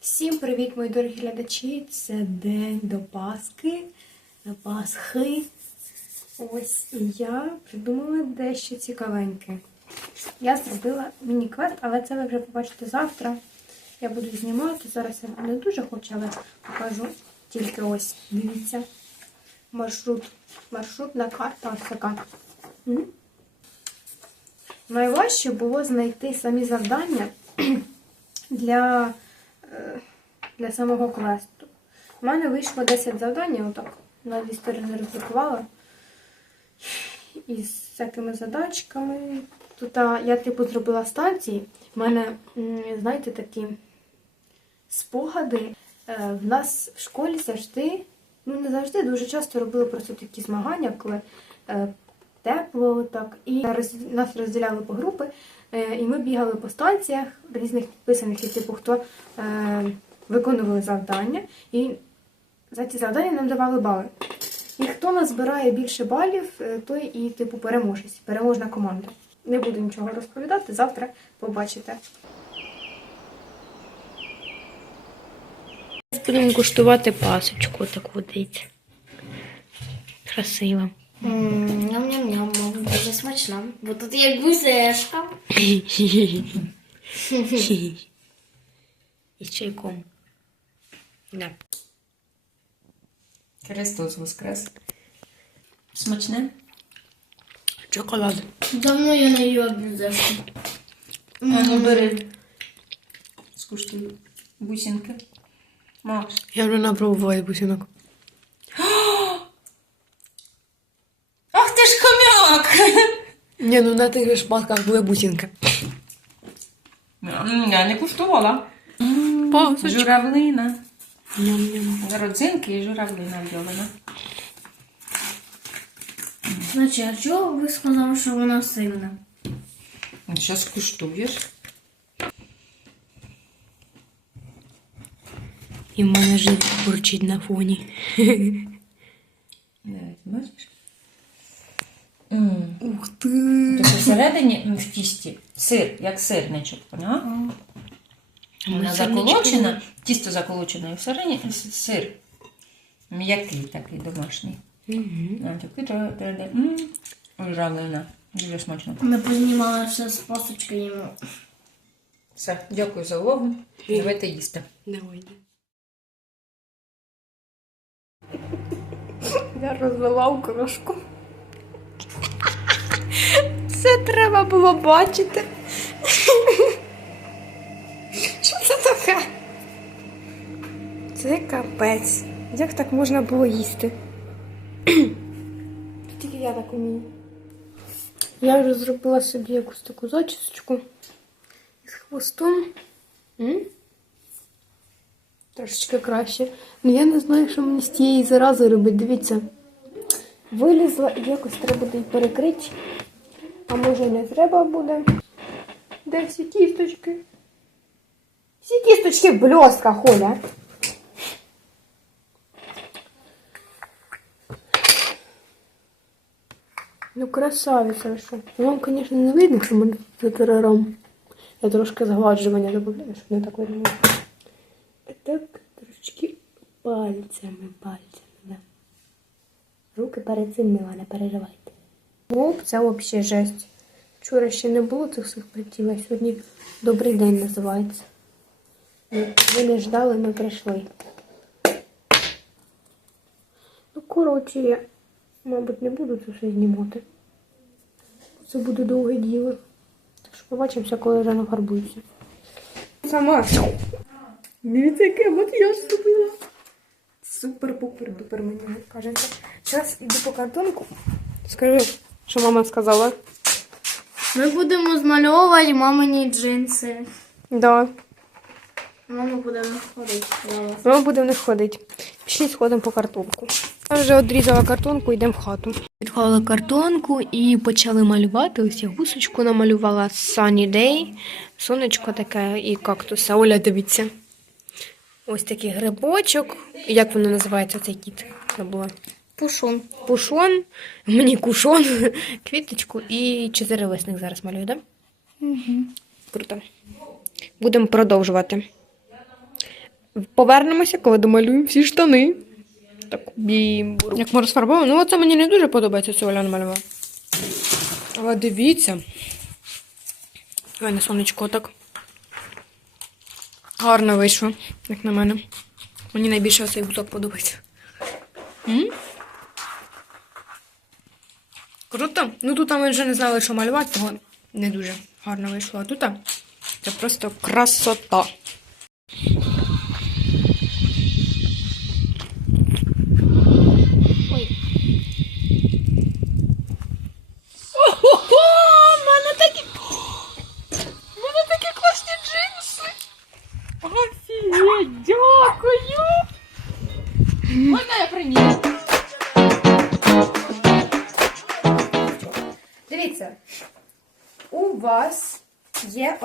Всім привіт, мої дорогі глядачі! Це день до Пасхи, Пасхи. Ось і я придумала дещо цікавеньке. Я зробила міні-квест, але це ви вже побачите завтра. Я буду знімати. Зараз я не дуже хочу, але покажу тільки ось. Дивіться. Маршрут. Маршрутна карта ось така. Найважче було знайти самі завдання для, для самого квесту. У мене вийшло 10 завдань, я отак на дві сторони роздрукувала. Із всякими задачками. Тут я типу зробила станції. У мене, знаєте, такі спогади. Е, В нас в школі завжди, ну не завжди, дуже часто робили просто такі змагання, коли е, тепло так. І нас розділяли по групи, е, і ми бігали по станціях різних підписаних, і типу, хто е, виконували завдання, і за ці завдання нам давали бали. І хто назбирає більше балів, е, той і типу переможець, переможна команда. Не буду нічого розповідати, завтра побачите. Будемо куштувати пасочку, таку дивіться. Красиво. Ням-ням-ням, мам, дуже смачно. Бо тут є гузешка. І з чайком. Да. Христос Воскрес. Смачне? Шоколад. Давно я не їла гузешку. А ну бери. Скуштуй. Бусинки. Макс. Я вже напробувала бусинок. Ах ти хомяк! Ні, ну на тих же шматках були бусинки. Я не куштувала. Пасочка. Журавлина. Ням-ням. Родзинки і журавлина вдьована. Значить, а чого ви сказали, що вона сильна? Зараз куштуєш. І в мене живіт бурчить на фоні. Бачиш? Ух ти. Тобто всередині в тісті сир, як сирничок, поняла? Вона заколочена, тісто заколочене, і всередині сир. М'який такий домашній. А такий треба. м, Дуже смачно. Ми познімалися з пасочкою. Все, дякую за увагу. Давайте їсти. Давай. Я розвела окрошку. Це треба було бачити. Що це таке? Це капець. Як так можна було їсти? Тільки я так умію. Я вже зробила собі якусь таку зачісочку з хвостом. Трошечки краще. Ну я не знаю, що мені з тієї зарази робити. Дивіться. Вилізла і якось треба буде її перекрити. А може не треба буде. Де всі кісточки? Всі кісточки в бльостках, Оля. Ну, красавиця що. Вам, звісно, не видно, що мене за терором. Я трошки згладжування добавляю, щоб не так видно. Так, трошечки пальцями, пальцями. Руки перед цим мила, не переживайте. О, це взагалі жесть. Вчора ще не було цих всіх притів, а сьогодні добрий день називається. Ви не ждали, ми прийшли. Ну, коротше, я, мабуть, не буду це все знімати. Це буде довге діло. Так що побачимося, коли вже нафарбуюся. Сама. Дивіться, яке макіяж зробила. Супер-пупер дупер мені кажеться. Зараз іду по картонку. Скажи, що мама сказала. Ми будемо змальовувати мамині джинси. Да. Мама буде ходити. Ми будемо не ходити. Пішли сходимо по картонку. Я вже відрізала картонку, йдемо в хату. Відклала картонку і почали малювати. Ось я гусочку намалювала Sunny Day. Сонечко таке і кактуса. Оля, дивіться. Ось такий грибочок. Як воно називається цей кіт? Забула. Пушон. Пушон, мені кушон, квіточку і чотирилисник зараз малюю, так? Да? Угу. Круто. Будемо продовжувати. повернемося, коли домалюємо всі штани. Так, бім. Як ми розфарбуємо. Ну, оце мені не дуже подобається, що Оля намалювала. Але дивіться. Ой, на сонечко так. Гарно вийшло, як на мене. Мені найбільше цей гудок подобається. М? Круто. Ну тут ми вже не знали, що малювати, того не дуже гарно вийшло. А тут це просто красота.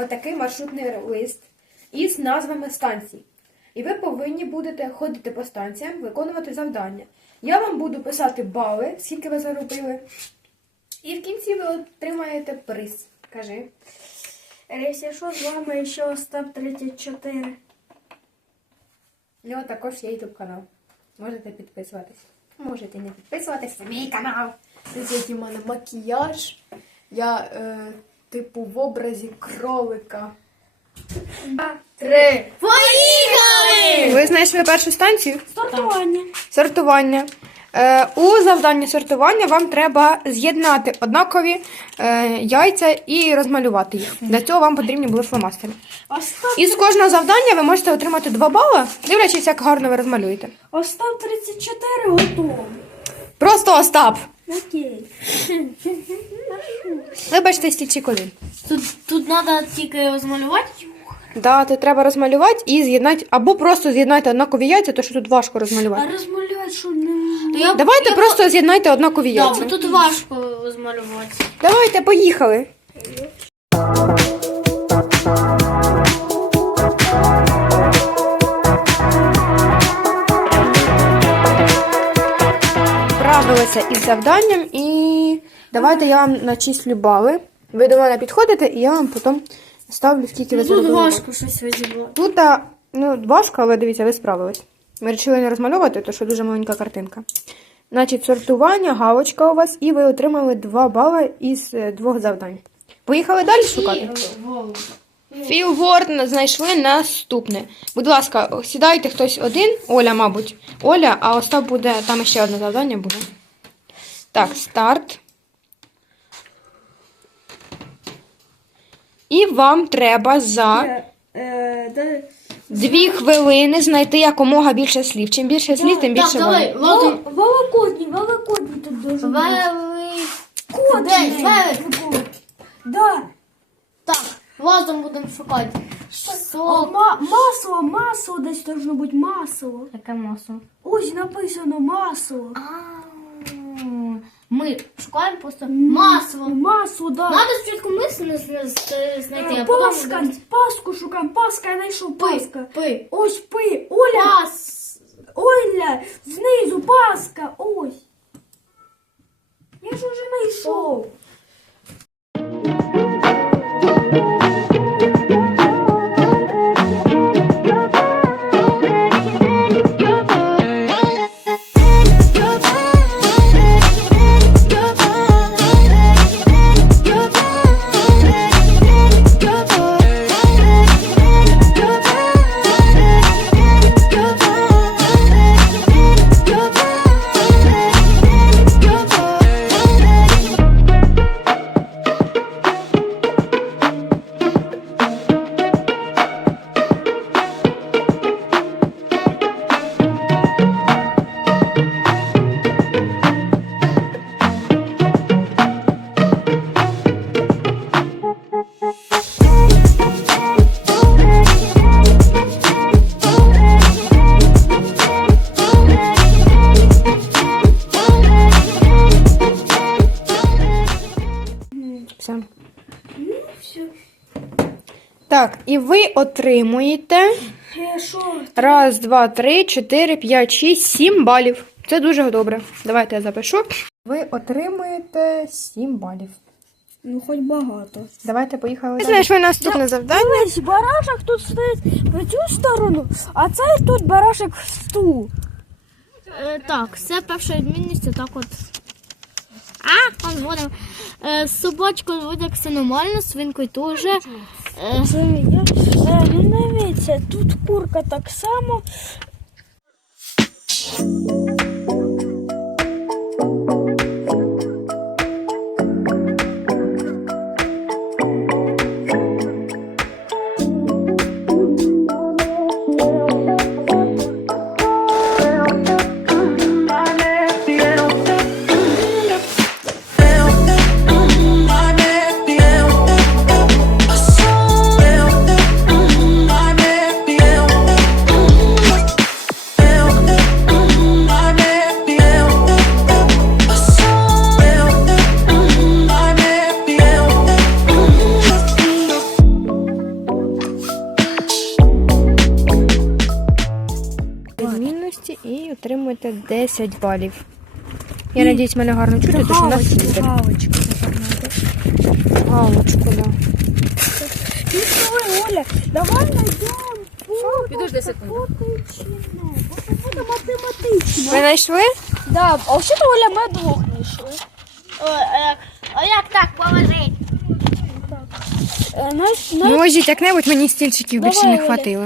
Отакий маршрутний лист із назвами станцій. І ви повинні будете ходити по станціям, виконувати завдання. Я вам буду писати бали, скільки ви заробили. І в кінці ви отримаєте приз. Кажи. Рейс, що з вами ще Остап 34? У нього також є YouTube канал. Можете підписуватись. Можете не підписуватись на мій канал. Тут який у мене макіяж. Я, е, типу, в образі кролика. Три. Поїхали! Ви знайшли першу станцію? Стартування. Сортування. Е, у завданні сортування вам треба з'єднати однакові е, яйця і розмалювати їх. Для цього вам потрібні були фломастери. Остап, Із кожного завдання ви можете отримати 2 бали, дивлячись, як гарно ви розмалюєте. Остап 34 готово. Просто Остап. Окей. Вибачте, стільчик. Тут, тут треба тільки розмалювати. Да, тут треба розмалювати і з'єднати, або просто з'єднайте однакові яйця, тому що тут важко А розмалювати. розмалювати що не я, Давайте я, просто з'єднайте однакові Да, яйця. бо тут важко розмалювати. Давайте, поїхали. Справилися із завданням і давайте я вам начислю бали. Ви до мене підходите, і я вам потім ставлю, скільки ви Ну, Тут важко щось розібрати. Тут ну, важко, але дивіться, ви справились. Ми вирішили не розмальовувати, тому що дуже маленька картинка. Значить, сортування, галочка у вас, і ви отримали 2 бали із е, двох завдань. Поїхали далі шукати. Філворд знайшли наступне. Будь ласка, сідайте хтось один, Оля, мабуть. Оля, а Остап буде, там ще одне завдання буде. Так, старт. І вам треба за Е, дві хвилини знайти якомога більше слів. Чим більше слів, тим більше Так, давай. Волокотний, волокотний тут. Де? Великий. Да. Так, разом будемо шукати. О, ма- масло, масло десь должно бути масло. Яке масло? Ось написано масло. А, Ми шукаємо просто масло. Масло, да. Надо спочатку мисло знайти, а Е, потім... Паска, паску шукаємо. Паска, я знайшов Пи, паска. пи. Ось пи. Оля, Пас. Оля, знизу паска. Ось. Я ж уже знайшов. І ви отримуєте що? раз, два, три, чотири, п'ять, шість, сім балів. Це дуже добре. Давайте я запишу. Ви отримуєте 7 балів. Ну, хоч багато. Давайте поїхали. Знайшли наступне завдання. Ось барашок тут стоїть по цю сторону, а цей тут барашок в ту. Е, так, це перша відмінність, так от. А, он буде. Е, з собачкою буде все нормально, з свинкою теж. Дивіться, тут курка так само. 10 балів. Я надіюсь, мене гарно чути, тому що у нас Галочку, світер. галочку. Галочку, да. Ну що, Оля, давай знайдемо. Підожди секунду. Поточно. Буде математично. Ви знайшли? Да, а що то Оля ми двох знайшли? а як так положить? Е, Ну, ложіть як-небудь, мені стільчиків більше не Оля. хватило.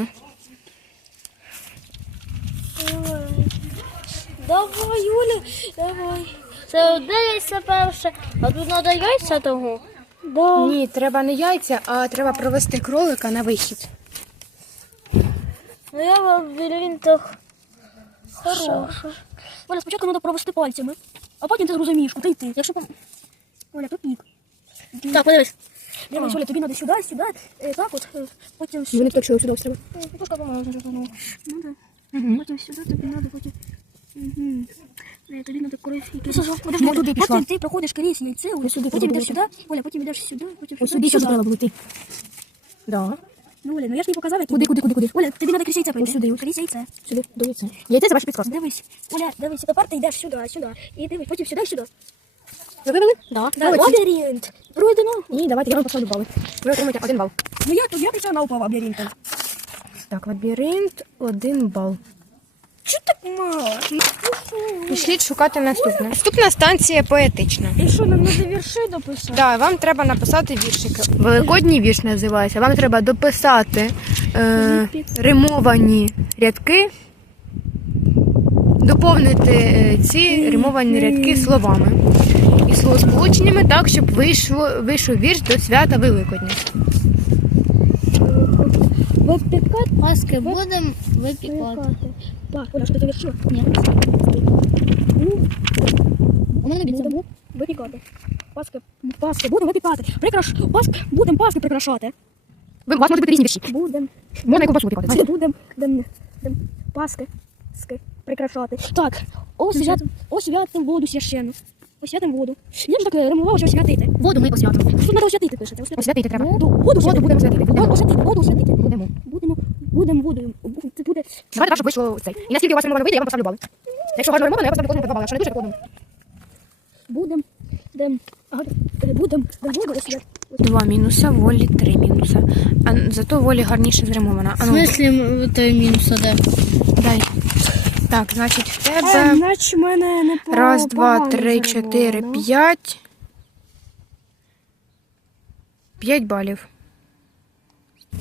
Давай, Юля, давай. Це одне яйце перше, а тут треба яйця того. Да. Ні, треба не яйця, а треба провести кролика на вихід. Ну я в лабіринтах хороша. Оля, спочатку треба провести пальцями, а потім ти зрозумієш, куди йти. Якщо пом- Оля, тупік. Так, подивись. Дивись, Оля, тобі треба сюди, сюди, е, так от, е, потім сюди. Вони точили сюди треба. Ну, трошки помалу, ну, да. Потім сюди тобі треба, потім... Угу. Туди пішла. потім ти проходиш крізь яйце, потім йдеш сюди, Оля, потім йдеш сюди, потім Ось сюди. сюди, треба було йти. Да. Ну, Оля, ну я ж не показала, Куди, куди, куди, куди? Оля, тобі треба крізь яйце пройти. сюди, ось. Крізь яйце. Сюди, до яйця. Яйця це ваш підсказка. Дивись, Оля, дивись, тепер ти йдеш сюди, сюди. І дивись, потім сюди, сюди. Ви вивели? Да. Да, лабіринт. Пройдено. Ні, давайте, я вам поставлю бали. Ви отримаєте один бал. Ну я тут, я ти на упав лабіринтом. Так, лабіринт, один бал. Чого так мало? Пішліть шукати наступне. Наступна станція поетична. І що, нам треба вірші дописати? Да, вам треба написати віршики. Великодній вірш називається. Вам треба дописати е, римовані рядки, доповнити е, ці римовані рядки словами і словосполученнями так, щоб вийшло, вийшов вірш до свята Великодня. Випікати. Паски будемо випікати. Так, Оля, ти вірші? Ні. Ну, У мене більше. будемо випікати. Паски, паски, будемо випікати. Прикраш, паски, будемо паски прикрашати. Ви, у вас можуть бути різні вірші. Будемо, Можна і ковбасу випікати. будемо, будемо, будемо паски, ски, прикрашати. Так, освят, освятим воду священну. Освятим воду. Я ж так римувала, що освятити. Воду ми освятимо. Тут треба освятити пишете. Освятити треба. Воду, воду, Воду будемо освятити. Воду освятити, воду освятити. Будемо. Будемо, будемо воду. Це буде Давайте так, щоб вийшло цей. І наскільки у вас римовано вийде, я вам поставлю бали. Якщо гарно римовано, я поставлю кожному по два бали. Якщо не дуже, то одному. Будем, дем, ага, е, будем, дем. Два мінуса, волі, три мінуса. А зато волі гарніше зримована. А В ну, смислі той мінус де? дай. Так, значить, в Е, тебе наче мене не по- раз, два, погано три, чотири, п'ять. П'ять балів.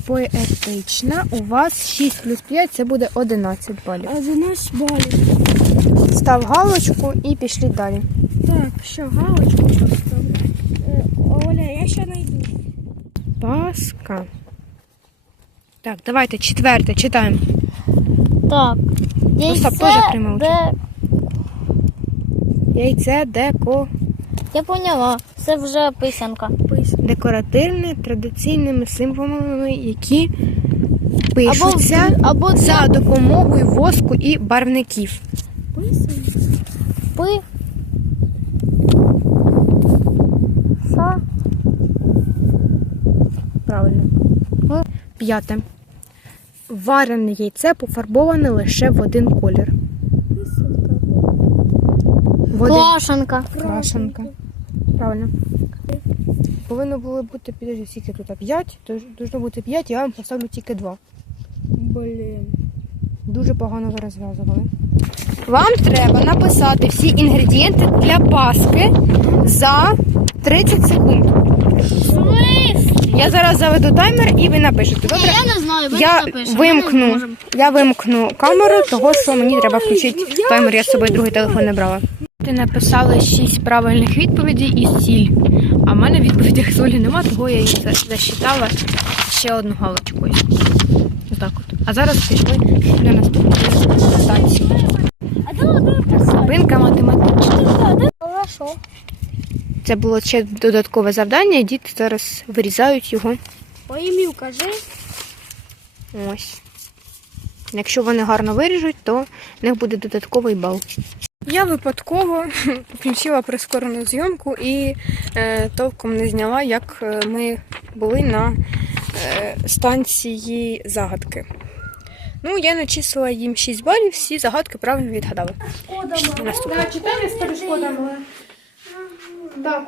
Поетична. У вас 6 плюс 5, це буде 11 балів. А за нас балів. Став галочку і пішли далі. Так, що, галочку поставлю. Е, Оля, я ще знайду. Паска. Так, давайте четверте читаємо. Так. Остап теж прийме участь. Яйце, деко, Я поняла, це вже писанка. декоративне традиційними символами, які пишуться Або, або за допомогою воску і барвників. пи. Са. Правильно. П'яте. Варене яйце пофарбоване лише в один колір. Клашенка. Крашенка. Правильно. повинно було бути, підожди, скільки тут? 5, то должно бути 5, я вам поставлю тільки 2. Блін. Дуже погано ви розв'язували. Вам треба написати всі інгредієнти для паски за 30 секунд. Я зараз заведу таймер і ви напишете. Добре? Я не знаю, ви Я не напишете. вимкну, я вимкну камеру, того що мені треба включити таймер, я з собою другий телефон не брала. Ти написали 6 правильних відповідей і сіль. А в мене в відповідях солі нема, того я їх за- засчитала ще одну галочкою. Отак от. А зараз пішли на наступну станцію. А де один писати? Ринка математична. Це було ще додаткове завдання, і діти зараз вирізають його. Поїмів, кажи. Ось. Якщо вони гарно виріжуть, то в них буде додатковий бал. Я випадково включила прискорену зйомку і е, толком не зняла, як е, ми були на е, станції загадки. Ну, я начислила їм 6 балів, всі загадки правильно відгадали. Наступне. Читання з перешкодами. Так.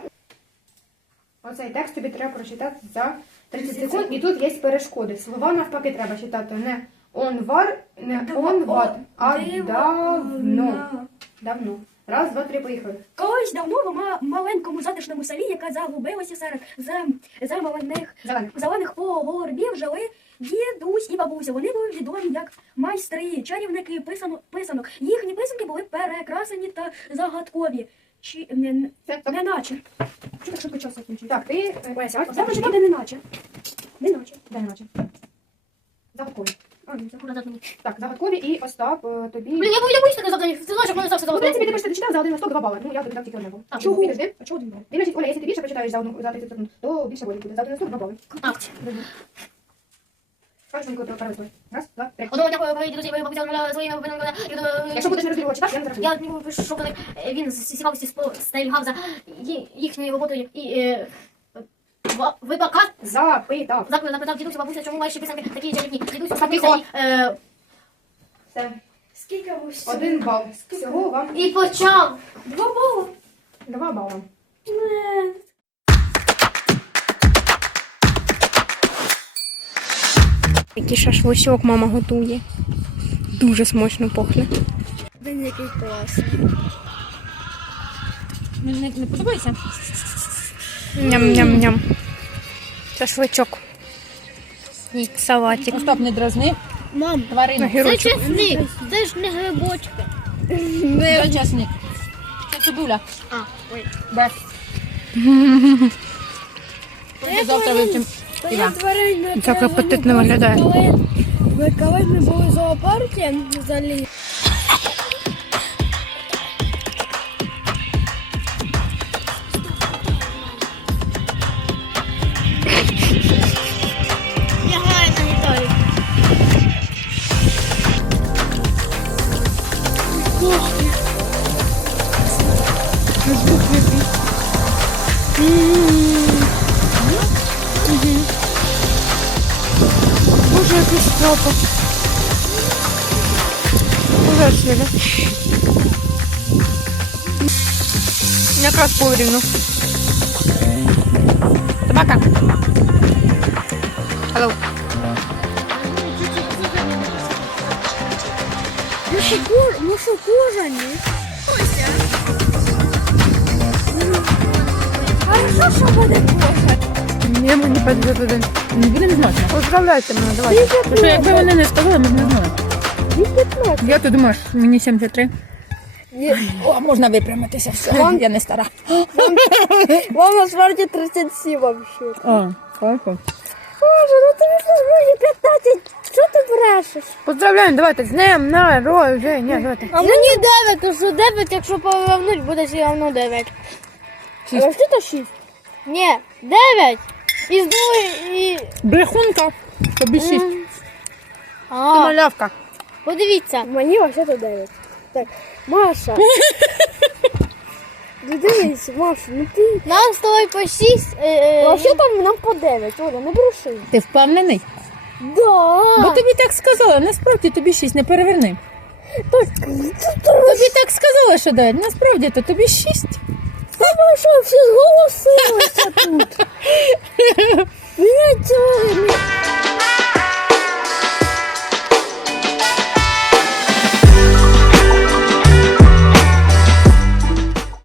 Оцей текст тобі треба прочитати за 30 секунд, і тут є перешкоди. Слова навпаки треба читати не он вар, не он ват, а давно. Давно. Раз, два, три, поїхали. Колись давно в ма- маленькому затишному селі, яке загубилося серед зем- земляних Зелених. зелених погорбів, жили дідусь і бабуся. Вони були відомі як майстри, чарівники писано- писанок. Їхні писанки були перекрасені та загадкові. Чи не, не, Це так. неначе. Чого так швидко час закінчив? Так, ти сядь, Це прочитав, де неначе. Неначе. Де наче? Загадкові. Так, загадкові і Остап е, тобі. Блін, я боюсь таке завдання. Ти знаєш, як мене завжди Ну, в принципі, ти пишеш, ти читав за один листок два бали. Ну, я тобі дав тільки бал. А, Чого? Підожди. А чого один бал? Значить, Оля, якщо ти більше прочитаєш за, одну, за 30 секунд, то більше балів буде. За один листок два бали. А. Кажемо, коли перевести. Раз, два, три. Одного дякую, мої друзі, мої бабуся, вона своїми випинами. Якщо будеш не розбірувати читати, я не зарахую. Я нього пишу, що е, він з цікавості спостерігав за ї- їхньою роботою і е, випака Запитав. заклик запитав дідуся, бабуся, чому ваші писанки такі чарівні. Дідусь бабуся і, е, Все. Скільки ось? Один бал. Всього вам і почав. Два бали. два бали. Не. Який шашличок мама готує. Дуже смачно пахне. Він який класний. Не, не подобається? Ням-ням-ням. Шашличок. І салатик. Остап не дразни. Мам, Тварину. Це чесник, це ж не грибочки. Це чесник. Це цибуля. А, ой. Бе. Завтра вивчимо. Так апетитно виглядає. Ми коли ми були в зоопарку взагалі. Який запах. Уже сіли. Якраз порівну. Собака. Hello. Ну що кур, ну що кожані? Хорошо, що буде кожані. Ні, мені один. Не будемо знати. Поздравляйте мене, давайте. Тому що якби вони не сказали, ми б не знали. Я то думаєш, мені 73. О, можна випрямитися, все. Я не стара. Вам насправді 37 вообще. О, кайфо. Боже, ну тобі службує 15. Що ти брешеш? Поздравляємо, давайте. З днем народження, давайте. А мені 9, то що 9, якщо повернуть, буде все равно 9. А що то 6? Ні, 9. І з і... Брехунка. Тобі шість. Ти А, малявка. подивіться. Мені вообще то 9. Так, Маша. Ну дивись, Маша, ну ти... Нам з тобою по 6. Е, е, Вообще там нам по 9, Оля, не бреши. Ти впевнений? Да. Бо тобі так сказали, насправді тобі шість, не переверни. Так, Тобі так сказали, що дають, насправді то тобі шість. Тому що всі зголосилися тут. Мене цього...